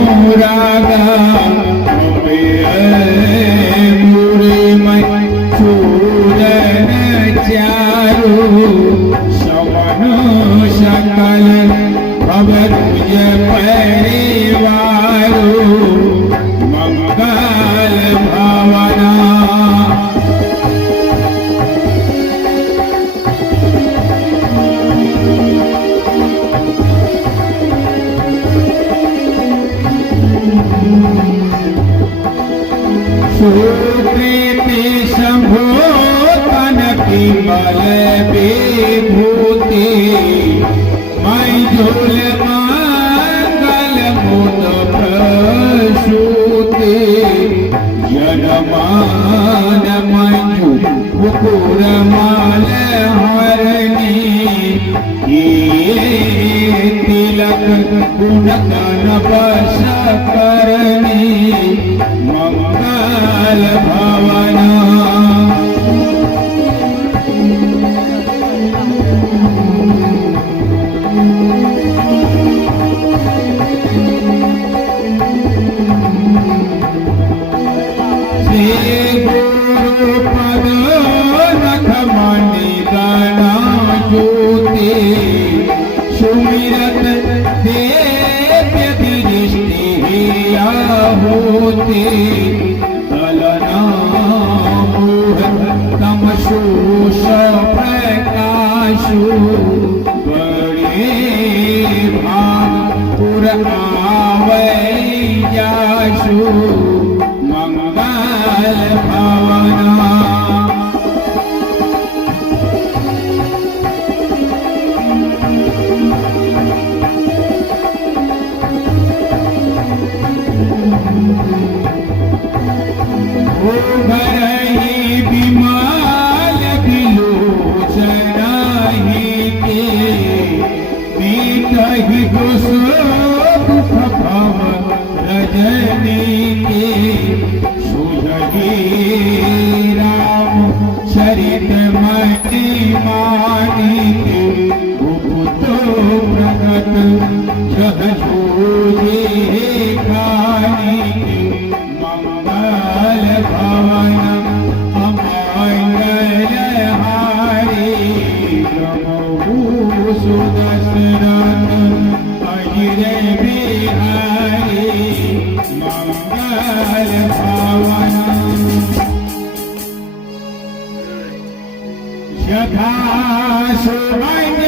अनुरागा मुरमय सूरन चारु समन सकल भवतुज परिवारो मंगल भावना सुप्रीति शंभो तन विमल विभूति मई झूल मंगल मुद प्रसूति जनमान मंजू मुकुर माल हरणी तिलक गुणगण बस करणी मंगल भावना श्री गुरु पद नखमणि गणा ज्योति सुमिरत देव्य दृष्टि होती कलना तमशोष प्रकाशु बड़े भापुर आवै जाशु मंगल भावना भरहि विमाल विलोचनाहि के बीतहि दुख भव रजनी के सुझहि राम चरित मणि मानिके उपतो प्रगट जह जोजे कानिके मंगल भवन अमंगल हारी प्रभु सुदशरथ अहिर बिहारी मंगल भवन यथा सुमन